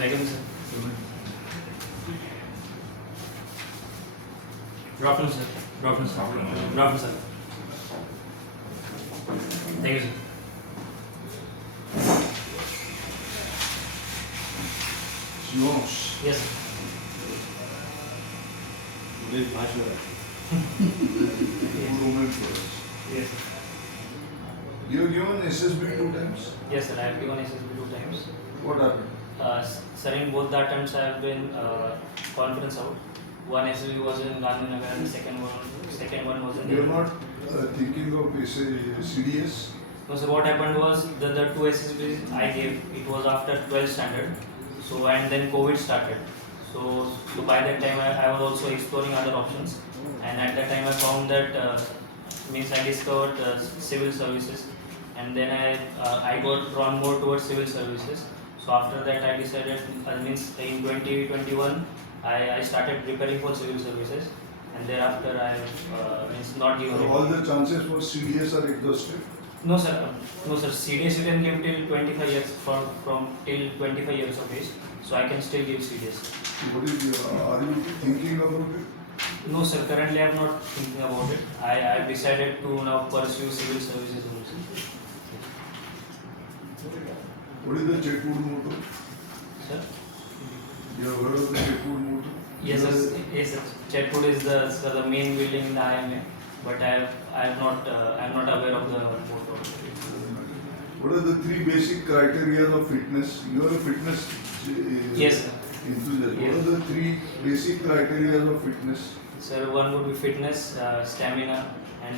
Megan, sir. Good afternoon, sir. Good afternoon, sir. Good afternoon, sir. Thank you, sir. Shivansh, Yes, sir. good moment for us. Yes, sir. You have given SSB 2 times. Yes, sir. I have given SSB 2 times. What happened? Sir, in both the attempts, I have been conference out. One SSB was in Gandhinagar, and the second one was in. You are not thinking of CDS? No, sir. What happened was the two SSBs I gave. It was after 12th standard. So and then COVID started. So by that time I was also exploring other options, and at that time I found that means I discovered civil services, and then I got drawn more towards civil services. So after that I decided means in 2021 I started preparing for civil services, and thereafter I means not given All the chances for CDS are exhausted. no sir, CDS you can give till 25 years from till 25 years of age, so I can still give CDS. What is are you thinking about it? No sir, currently I am not thinking about it. I decided to now pursue civil services also. What is the checkwood motto? Sir? You have heard of the checkwood motto? Yes sir, Chetwood is the main building in the IMA, but I am not aware of the motto. What are the 3 basic criteria of fitness? You are a fitness Yes sir. enthusiast. Yes. What are the 3 basic criteria of fitness? Sir, one would be fitness, stamina, and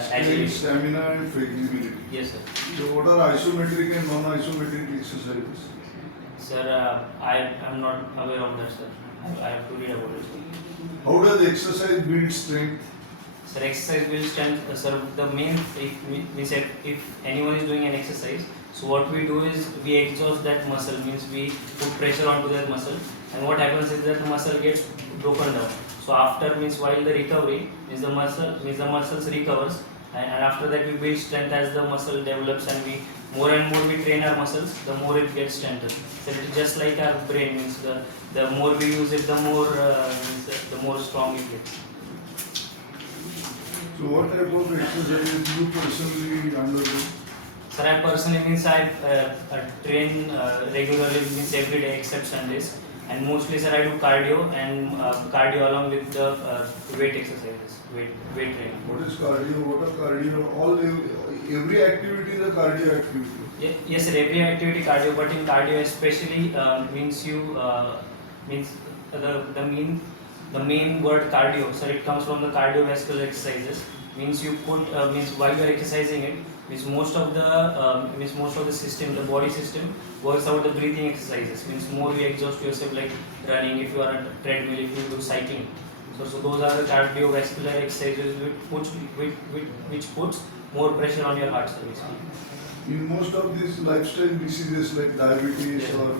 Strength, agility. stamina and flexibility. Yes sir. So what are isometric and non-isometric exercises? Sir, I am not aware of that, sir. I have to read about it, sir. How does exercise build strength? Sir, exercise builds strength. Sir, the main means if anyone is doing an exercise, so what we do is we exhaust that muscle, means we put pressure onto that muscle, and what happens is that the muscle gets broken down. So after means while the recovery means the muscles recovers, and after that we build strength as the muscle develops, and we more and more we train our muscles, the more it gets strengthened. So it is just like our brain, means the more we use it, the more strong it gets. So what type of exercises you personally undergo? Sir, I personally means I train regularly, means every day except Sundays, and mostly sir I do cardio and cardio along with the weight exercises, weight training. What is cardio? What are cardio? Every activity is a cardio activity. Yes sir, every activity cardio, but in cardio especially means you means the main word cardio, sir, it comes from the cardiovascular exercises. Means you put means while you are exercising it, means most of the system, the body system works out the breathing exercises. Means more you exhaust yourself, like running, if you are on a treadmill, if you do cycling. So those are the cardiovascular exercises which puts more pressure on your heart, sir, basically. In most of these lifestyle diseases like diabetes, Yes. or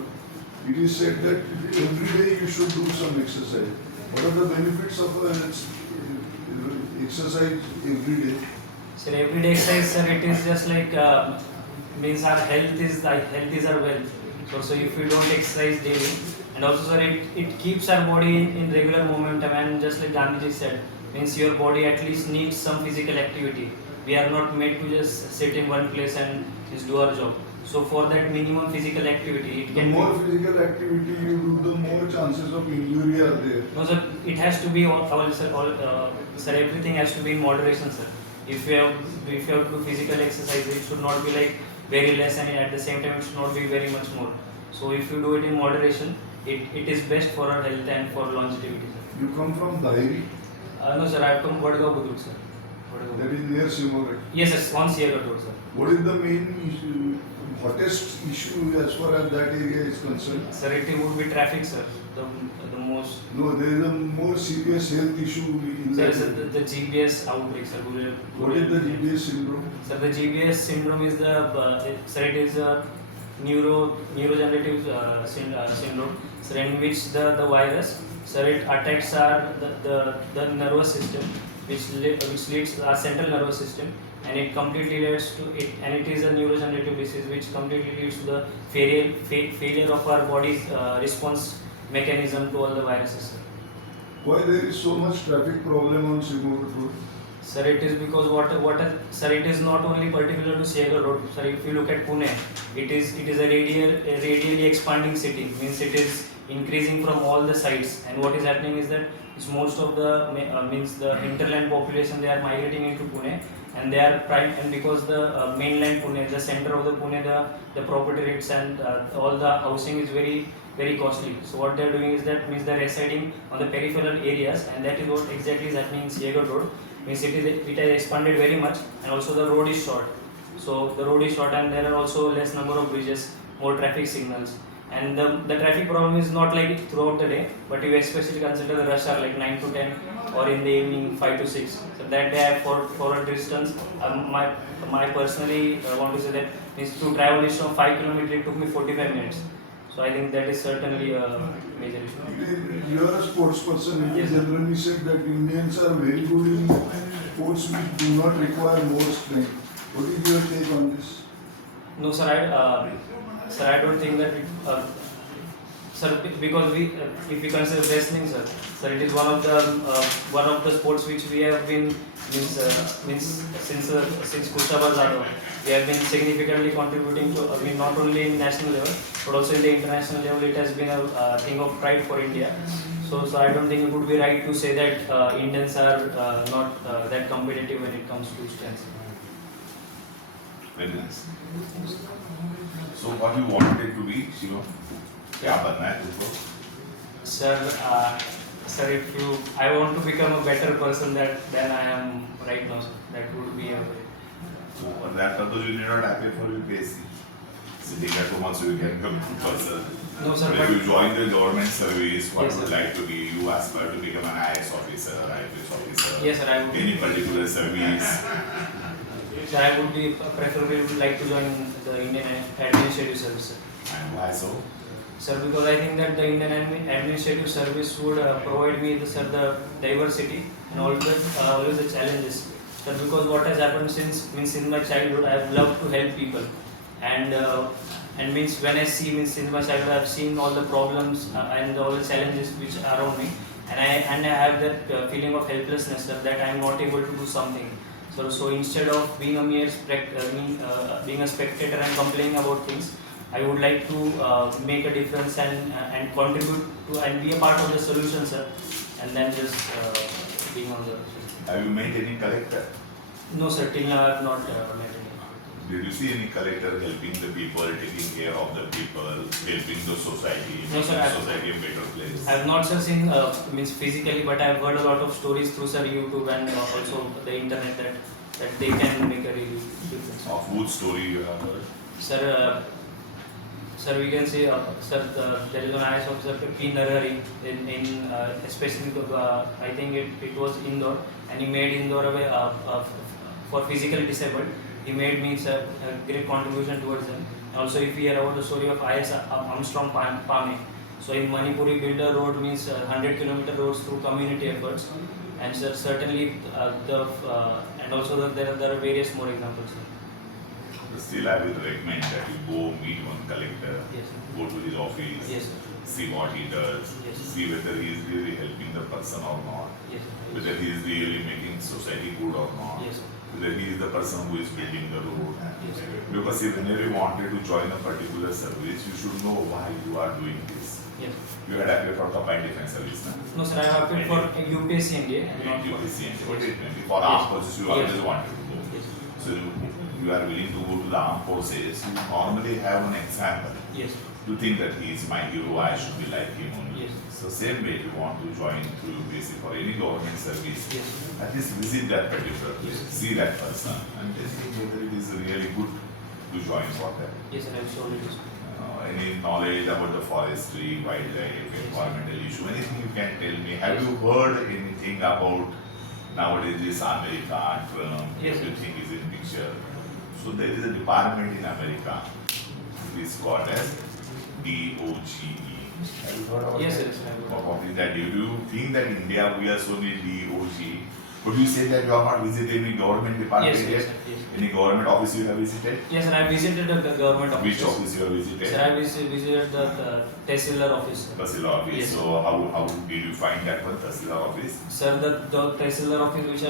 it is said that every day you should do some exercise. What are the benefits of exercise every day? Sir, everyday exercise, sir, it is just like means our health is our wealth. So if we don't exercise daily, and also sir, it keeps our body in regular momentum, and just like Gandhiji said, means your body at least needs some physical activity. We are not made to just sit in one place and just do our job. So for that minimum physical activity, it The can more be. physical activity you do, the more chances of injury are there. No sir, it has to be sir, everything has to be in moderation, sir. If you have to do physical exercise, it should not be like very less, and at the same time it should not be very much more. So if you do it in moderation, it is best for our health and for longevity, sir. You come from Dahiri, No sir, I have come Vadgaon Buduk, sir. that is near Simorgat. Yes sir, once year ago, sir. What is the main issue, hottest issue as far as that area is concerned? Sir, it would be traffic, sir. The most. No, there is a more serious health issue in Sir, that sir, area. the GBS outbreak, sir. What is the GBS syndrome? Sir, the GBS syndrome is it is a neurodegenerative syndrome, sir, in which the virus, sir, it attacks the nervous system, which leads our central nervous system, and it completely leads to it, and it is a neurodegenerative disease which completely leads to the failure of our body's response mechanism to all the viruses, sir. Why there is so much traffic problem on Sigmund Road? Sir, it is because sir, it is not only particular to Seagal Road. Sir, if you look at Pune, it is a radially expanding city. Means it is increasing from all the sides. And what is happening is that it's most of the means the hinterland population, they are migrating into Pune, and they are prime. And because the mainland Pune, the center of the Pune, the property rates and all the housing is very costly. So what they are doing is that means they are residing on the peripheral areas, and that is what exactly is happening in Seagal Road. Means it has expanded very much, and also the road is short. So the road is short, and there are also less number of bridges, more traffic signals, and the traffic problem is not like throughout the day, but you especially consider the rush hour like 9 to 10 or in the evening 5 to 6. So that day for a distance, my personally want to say that means to travel distance of 5 kilometers it took me 45 minutes. So I think that is certainly a major issue. You are a sports person. It Yes, is sir. generally said that Indians are very good in sports which do not require more strength. What is your take on this? No, sir. I don't think that. Sir, because if we consider wrestling, sir, it is one of the sports which we have been means since Kushtaba Jadov, we have been significantly contributing to. I mean, not only in national level, but also in the international level. It has been a thing of pride for India. So I don't think it would be right to say that Indians are not that competitive when it comes to strength. Very nice. So what you wanted to be, Shiva? क्या बनना है तुमको? Sir, I want to become a better person than I am right now, sir. That would be a way. So for that purpose you need not apply for UPSC. Sitting at home also you can become a person. No, sir, But if but you join the government service, what Yes, would sir. like to be? You aspire to become an IAS officer, IPS officer, yes, sir, I would. any particular service. Sir, I would be preferably would like to join the Indian Administrative Service, sir. And why so? Sir, because I think that the Indian Administrative Service would provide me the diversity and always the challenges. Sir, because what has happened since my childhood, I have loved to help people, and means when I see since my childhood, I have seen all the problems and all the challenges which are around me, and I have that feeling of helplessness that I am not able to do something. So instead of being a mere being a spectator and complaining about things, I would like to make a difference and contribute to and be a part of the solution, sir, and then just being on the. Have you met any collector? No, sir, till now I have not met any. Did you see any collector helping the people, taking care of the people, helping the society, No, sir, making society a better place? I have not sir seen physically, but I have heard a lot of stories through sir YouTube and also the internet that they can make a really difference. Of whose story you have heard? Sir, we can say, sir, there is an IAS officer, P. Narhari, in especially, I think it was Indore, and he made Indore for physically disabled. He made me a great contribution towards them. Also, if we hear about the story of IAS Armstrong Pame, so in Manipuri, build a road means 100-kilometer roads through community efforts, and sir, certainly and also there are various more examples. Sir. Still, I will recommend that you go meet one collector, Yes, sir. go to his office, Yes, sir. see what he does, Yes, sir. see whether he is really helping the person or not, Yes, sir. whether he is really making society good or not, Yes, sir. whether he is the person who is building the road. Yes, sir. Because if whenever you wanted to join a particular service, you should know why you are doing this. Yes. You had applied for combined defense service, na? No, sir, I have applied for UPSC India and not for. UPSC, but for armed forces you always Yes. wanted to go. Yes. So you are willing to go to the armed forces, you normally have an example. Yes. To think that he is my hero, I should be like him only. Yes. So same way you want to join through UPSC for any government service, Yes. at least visit that particular place, see that person, and just think whether it is really good to join for that. Yes, sir, I will surely do so. Any knowledge about the forestry, wildlife, environmental issue, anything you can tell me. Have you heard anything about nowadays this America, Trump, Yes, everything is in picture. So there is a department in America, it is called as DOGE. Have you heard about Yes, that? yes, I will. What is that? Do you think that India we are so near DOGE? But you say that you have not visited any government department Yes, yet? sir, yes. Any government office you have visited? Yes, sir, I visited the government office. Which office you have visited? Sir, I visited the Tehsildar office. Tahsildar office. Yes. So how did you find that one, Tahsildar office? Sir, the Tehsildar office which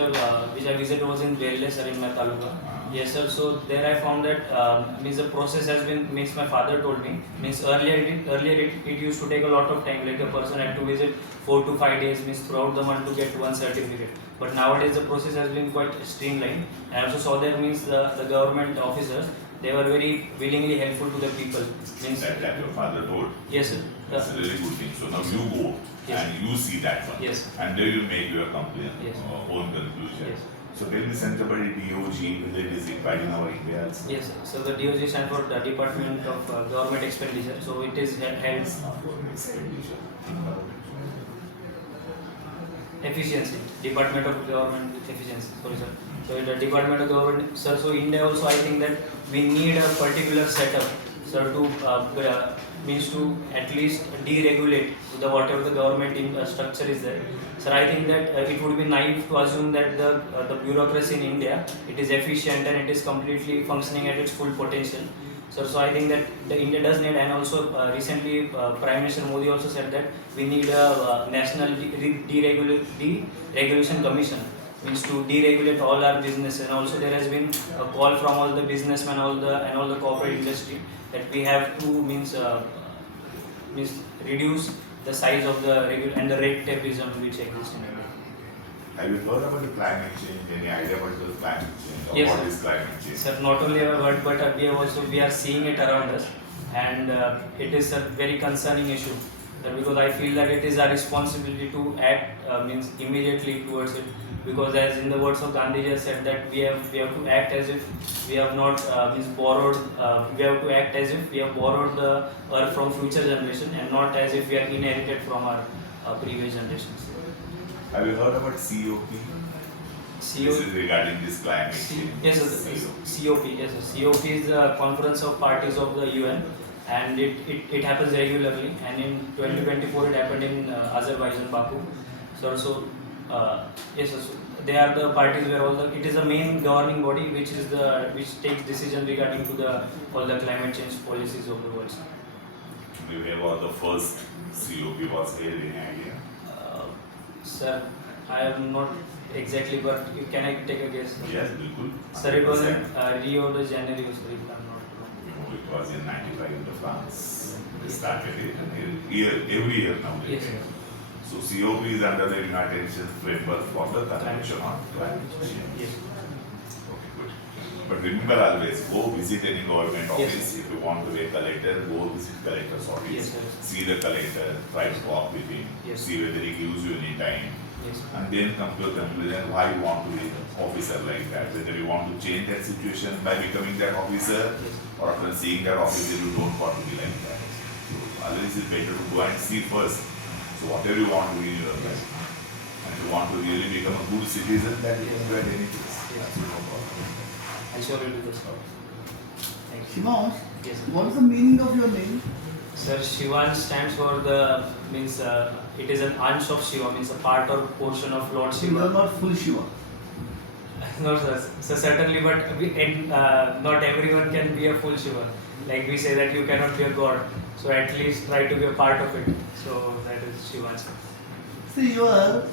I visited was in Jagade, sir, in my taluka. Yes, sir. So there I found that means the process has been, means my father told me, means earlier it used to take a lot of time, like a person had to visit 4 to 5 days, means throughout the month to get one certificate. But nowadays the process has been quite streamlined. I also saw that means the government officers, they were very willingly helpful to the people. Means That your father told. yes, sir. That's a really good thing. So now you go Yes. and you see that one. Yes. And there you make your complaint, Yes. own conclusion. Yes. So tell me something about the DOG, whether it is required in our India also. Yes, sir. So the DOG stands for the Department of Government Expenditure. So it is held Expenditure. efficiency. Department of Government Efficiency. Sorry, sir. So the Department of Government, sir. So India also, I think that we need a particular setup, sir, to means to at least deregulate the whatever the government structure is there. Sir, I think that it would be naive to assume that the bureaucracy in India, it is efficient and it is completely functioning at its full potential. So I think that the India does need, and also recently Prime Minister Modi also said that we need a national deregulation commission, means to deregulate all our business. And also there has been a call from all the businessmen, all the corporate industry, that we have to means reduce the size of the and the red tapeism which exists in India. Have you heard about the climate change? Any idea about the climate change? Or Yes, what sir. is climate change? Sir, not only our word, but we are seeing it around us, and it is a very concerning issue. Because I feel that it is our responsibility to act means immediately towards it. Because as in the words of Gandhi has said that we have to act as if we have not means borrowed. We have to act as if we have borrowed the earth from future generation, and not as if we are inherited from our previous generations. Have you heard about COP? This is regarding this climate change. Yes, sir. COP. Yes, sir. COP is the Conference of Parties of the UN, and it happens regularly. And in 2024, it happened in Azerbaijan, Baku. So yes, sir. So they are the parties where it is the main governing body which takes decision regarding to all the climate change policies of the world. Do you have the first COP was held in India? Sir, I am not exactly, but can I take a guess? Yes, bilkul. Sir, it was in 100%. Rio de Janeiro, sir, if I'm not wrong. It was in 95 in the France. They started it and every year now. they Yes, do. sir. So COP is under the United Nations framework for the Convention on Climate Change. Yes. Okay, good. But remember always, go visit any government Yes, office. sir. If you want to be a collector, go visit collector's office. Yes, sir. See the collector, try to talk with him, Yes. see whether he gives you any time. Yes. And then come to a conclusion why you want to be an officer like that. Whether you want to change that situation by becoming that officer, Yes. or after seeing that officer you don't want to be like that. So always it's better to go and see first. So whatever you want to be in your life. And if you want to really become a good citizen, then you can do at any place. Yes. That's no problem. I'll surely do this. Thank you. Shivansh, Yes, sir. what is the meaning of your name? Sir, Shivansh stands for means it is an ansh of Shiva, means a part or portion of Lord You Shiva. are not full Shiva. No, sir. So certainly, but not everyone can be a full Shiva. Like we say that you cannot be a god. So at least try to be a part of it. So that is Shivansh. See, your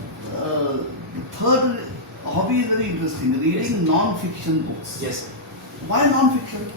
third hobby is very interesting. Reading non-fiction books. Yes, sir. Why non-fiction?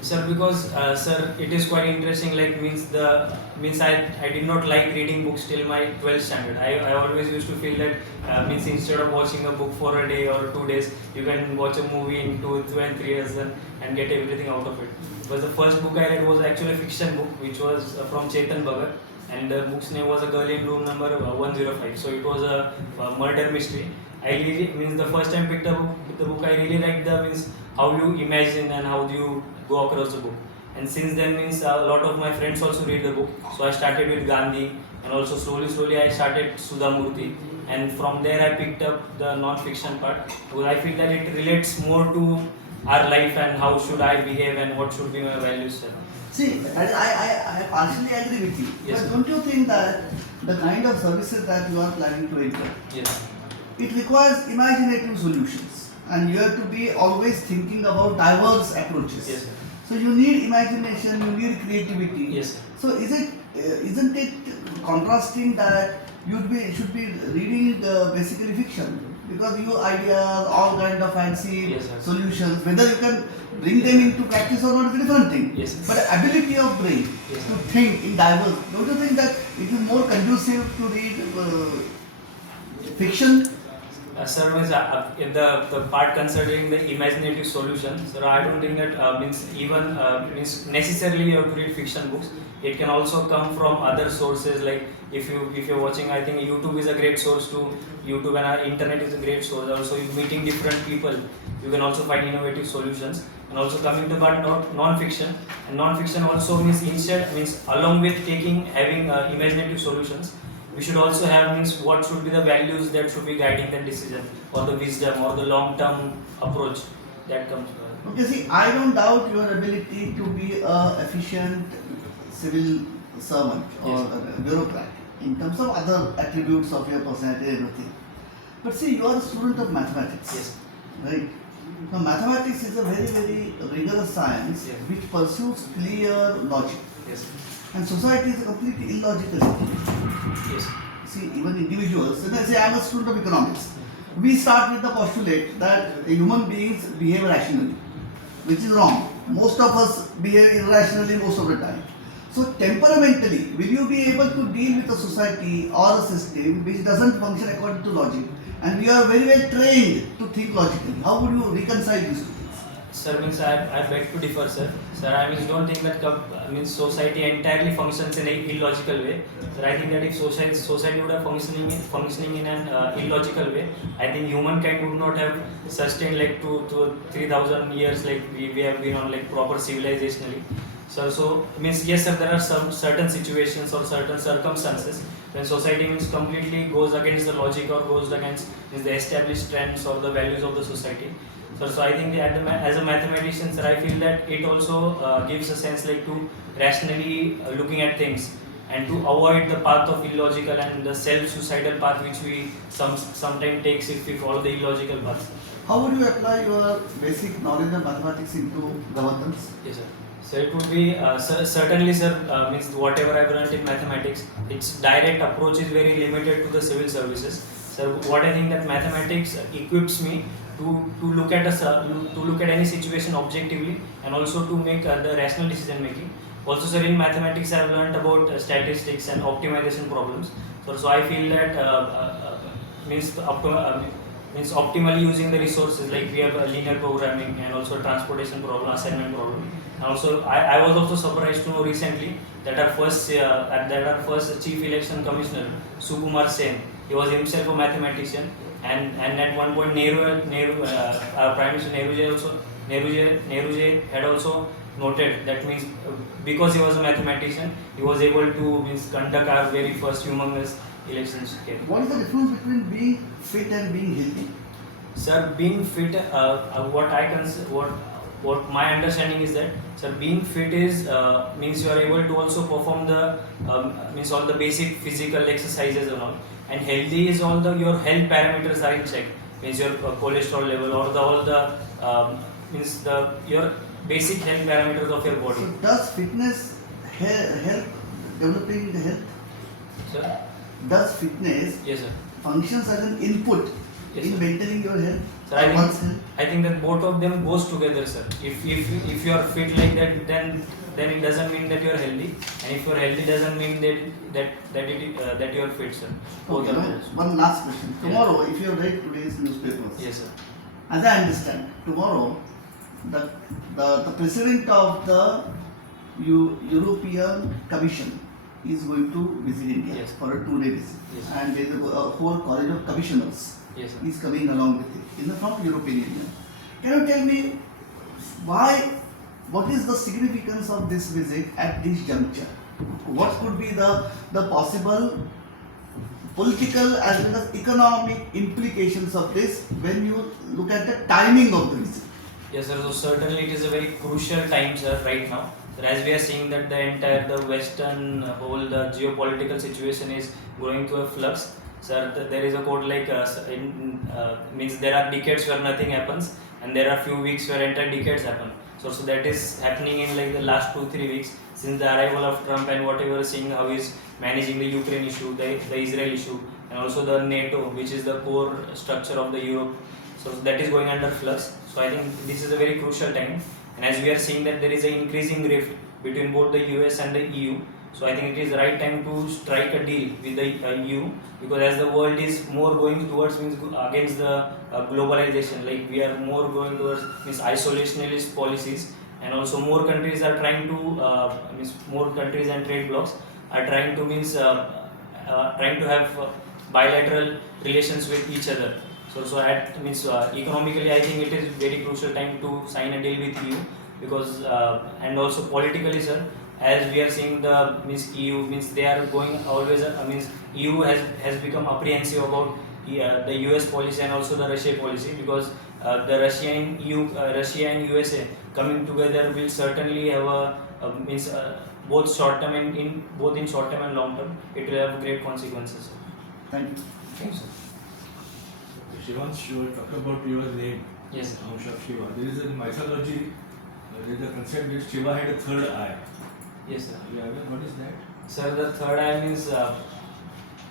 Sir, because sir, it is quite interesting. Like means I did not like reading books till my 12th standard. I always used to feel that means instead of watching a book for a day or 2 days, you can watch a movie in 2 and 3 years and get everything out of it. Because the first book I read was actually a fiction book, which was from Chetan Bhagat, and the book's name was A Girl in Room Number 105. So it was a murder mystery. I really means the first time picked up the book, I really liked the means how you imagine and how do you go across the book. And since then means a lot of my friends also read the book. So I started with Gandhi, and also slowly I started Sudhamurti, and from there I picked up the non-fiction part, because I feel that it relates more to our life and how should I behave and what should be my values, sir. See, I partially agree with you. Yes, but sir. don't you think that the kind of services that you are planning to enter, Yes. it requires imaginative solutions, and you have to be always thinking about diverse approaches. Yes, sir. So you need imagination, you need creativity. Yes, sir. So isn't it contrasting that should be reading basically fiction, because your ideas, all kind of fancy Yes, sir. solutions, whether you can bring them into practice or not is a different thing. Yes, sir. But ability of brain Yes, to sir. think in diverse. Don't you think that it is more conducive to read fiction? Sir, means if the part considering the imaginative solution, sir, I don't think that means even means necessarily you have to read fiction books. It can also come from other sources, like if you're watching, I think YouTube is a great source to YouTube, and our internet is a great source. Also, you meeting different people, you can also find innovative solutions. And also coming to part non-fiction, and non-fiction also means along with having imaginative solutions, we should also have means what should be the values that should be guiding the decision, or the wisdom, or the long-term approach that comes. Okay, see, I don't doubt your ability to be a efficient civil servant or Yes. a bureaucrat in terms of other attributes of your personality and everything. But see, you are a student of mathematics, Yes. right? Now, mathematics is a very, very rigorous science Yes. which pursues clear logic, Yes. and society is a completely illogical. Yes. See, even individuals, when I say I'm a student of economics, we start with the postulate that human beings behave rationally, which is wrong. Most of us behave irrationally most of the time. So temperamentally, will you be able to deal with a society or a system which doesn't function according to logic, and we are very well trained to think logically? How would you reconcile these two things? Sir, means I beg to differ, sir. Sir, I mean don't think that means society entirely functions in an illogical way. Sir, I think that if society would have functioning in an illogical way, I think humankind would not have sustained like 2,000-3,000 years like we have been on like proper civilizationally. So means yes, sir, there are some certain situations or certain circumstances when society means completely goes against the logic or goes against the established trends or the values of the society. So I think that as a mathematician, sir, I feel that it also gives a sense like to rationally looking at things, and to avoid the path of illogical and the self-suicidal path which we sometimes takes if we follow the illogical path. How would you apply your basic knowledge of mathematics into governance? Yes, sir. So it would be certainly, sir, means whatever I've learned in mathematics, its direct approach is very limited to the civil services. So what I think that mathematics equips me to look at any situation objectively, and also to make the rational decision making. Also, sir, in mathematics I have learned about statistics and optimization problems. So I feel that means optimally using the resources, like we have linear programming and also transportation problem, assignment problem. And also I was also surprised to know recently that our first chief election commissioner Sukumar Sen, he was himself a mathematician, and at one point Prime Minister Nehru had also noted that means because he was a mathematician, he was able to conduct our very first humongous elections. What is the difference between being fit and being healthy? Sir, being fit, what my understanding is that, sir, being fit is means you are able to also perform the means all the basic physical exercises and all, and healthy is your health parameters are in check, means your cholesterol level or your basic health parameters of your body. So does fitness help developing the health? Sir? Does fitness Yes, sir. functions as an input Yes, in sir. maintaining your health? Sir, or one's health? I think that both of them goes together, sir. If you are fit like that, then it doesn't mean that you are healthy, and if you are healthy doesn't mean that you are fit, sir. Both Okay, are now, there. one last question. Tomorrow, if you read today's newspapers, Yes, sir. as I understand, tomorrow the president of the European Commission is going to visit India Yes. for a 2-day visit, Yes. and there is a whole college of commissioners Yes, sir. is coming along with it from European Union. Can you tell me what is the significance of this visit at this juncture? What could be the possible political as well as economic implications of this when you look at the timing of the visit? Yes, sir. So certainly it is a very crucial time, sir, right now. So as we are seeing that the western whole the geopolitical situation is going to a flux. Sir, there is a quote like means there are decades where nothing happens, and there are few weeks where entire decades happen. So that is happening in like the last 2-3 weeks since the arrival of Trump, and whatever seeing how he's managing the Ukraine issue, the Israel issue, and also the NATO, which is the core structure of the Europe. So that is going under flux. So I think this is a very crucial time, and as we are seeing that there is an increasing rift between both the US and the EU. So I think it is the right time to strike a deal with the EU, because as the world is more going towards against the globalization, like we are more going towards isolationist policies, and also more countries are trying to more countries and trade blocs are trying to trying to have bilateral relations with each other. So at economically, I think it is very crucial time to sign a deal with EU, because and also politically, sir, as we are seeing the EU they are going always EU has become apprehensive about the US policy and also the Russia policy, because the Russia and USA coming together will certainly have both short term and in short term and long term it will have great consequences. Thank you. Thank you, sir. Shivansh, you were talking about your name. Yes, sir. Amsh of Shiva. There is a mythology, there is a concept that Shiva had a third eye. Yes, sir. Yeah, what is that? Sir, the third eye means,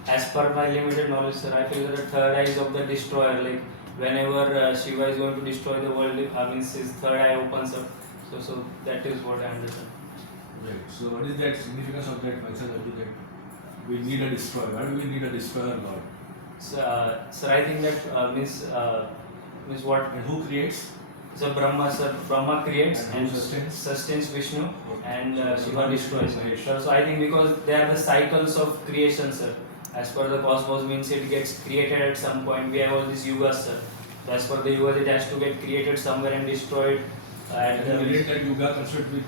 as per my limited knowledge, sir, I feel that the third eye is of the destroyer. Like whenever Shiva is going to destroy the world, his third eye opens up. So that is what I understand. Right. So what is that significance of that mythology that we need a destroyer? Why do we need a destroyer lord? Sir, I think that means what? And who creates? So Brahma, sir, Brahma creates And and who sustains Vishnu, and So Shiva Brahma, destroys. Vishnu, Mahesh. So I think because they are the cycles of creation, sir. As per the cosmos, means it gets created at some point. We have all these yugas, sir. So as per the yugas, it has to get created somewhere and destroyed. And you relate that yoga concept with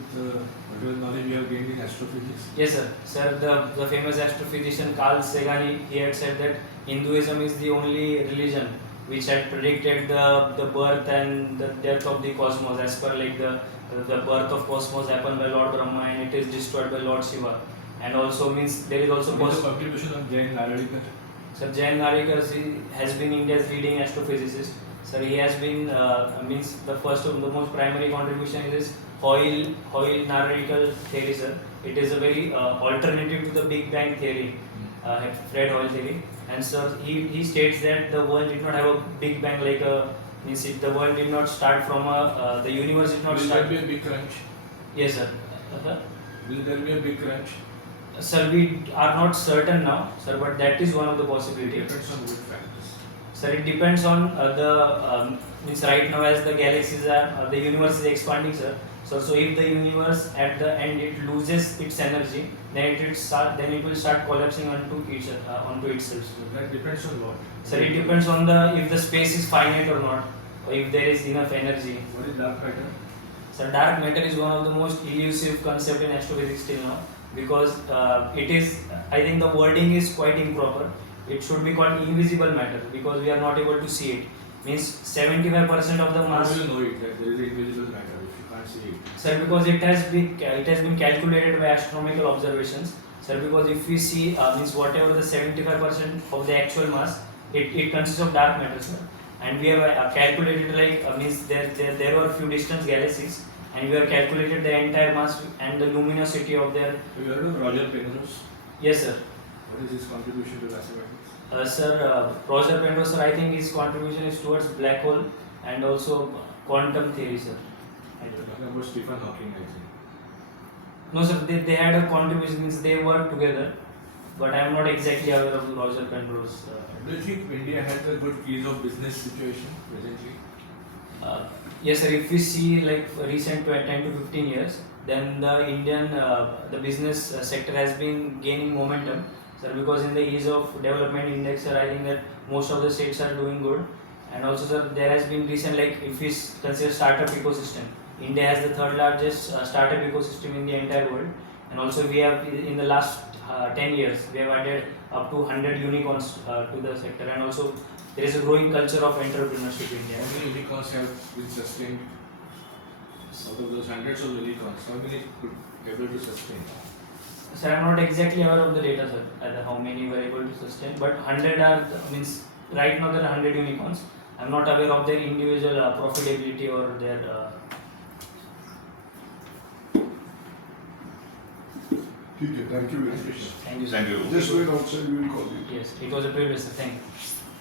whatever knowledge you have gained in astrophysics? Yes, sir. Sir, the famous astrophysician Carl Sagan, he had said that Hinduism is the only religion which had predicted the birth and the death of the cosmos. As per like the birth of cosmos happened by Lord Brahma and it is destroyed by Lord Shiva. And also means there is also What is the contribution of Jain Narayikar? Sir, Jain Narayikar has been India's leading astrophysicist. Sir, he has been means the first of the most primary contribution is Hoyle Narayikar theory, sir. It is a very alternative to the Big Bang theory, Fred Hoyle theory. And sir, he states that the world did not have a Big Bang like the world did not start from the universe did not Will start. there be a big crunch? Yes, sir. Will there be a big crunch? Sir, we are not certain now, sir, but that is one of the It possibilities. depends on which factors. Sir, it depends on means right now as the galaxies are, the universe is expanding, sir. So if the universe at the end it loses its energy, then it will start collapsing onto itself. So that depends on what? Sir, it depends on if the space is finite or not, or if there is enough energy. What is dark matter? So dark matter is one of the most elusive concept in astrophysics till now, because it is, I think the wording is quite improper. It should be called invisible matter because we are not able to see it. Means 75% of the How mass. do you know it that there is invisible matter if you can't see it? Sir, because it has been calculated by astronomical observations. Sir, because if we see means whatever the 75% of the actual mass, it consists of dark matter, sir. And we have calculated like means there were few distant galaxies, and we have calculated the entire mass and the luminosity of their. Have you heard of Roger Penrose? Yes, sir. What is his contribution to mathematics? Sir, Roger Penrose, sir, I think his contribution is towards black hole and also quantum theory, sir. You're talking about Stephen Hawking, I think. No, sir, they had a contribution, means they worked together, but I am not exactly aware of Roger Penrose. Do you think India has a good ease of business situation presently? Yes, sir, if we see like recent 10 to 15 years, then the Indian the business sector has been gaining momentum, sir, because in the ease of development index, sir, I think that most of the states are doing good. And also, sir, there has been recent, like if we consider startup ecosystem, India has the third largest startup ecosystem in the entire world. And also we have in the last 10 years, we have added up to 100 unicorns to the sector. And also there is a growing culture of entrepreneurship in India. How many unicorns have been sustained? Out of those hundreds of unicorns, how many could be able to sustain? Sir, I'm not exactly aware of the data, sir, as how many were able to sustain, but 100 are, means right now there are 100 unicorns. I'm not aware of their individual profitability or their. ठीक है, thank you very much. Thank you, sir. Thank you. Just wait outside, we will call you. Yes, it was a privilege, sir. Thank you.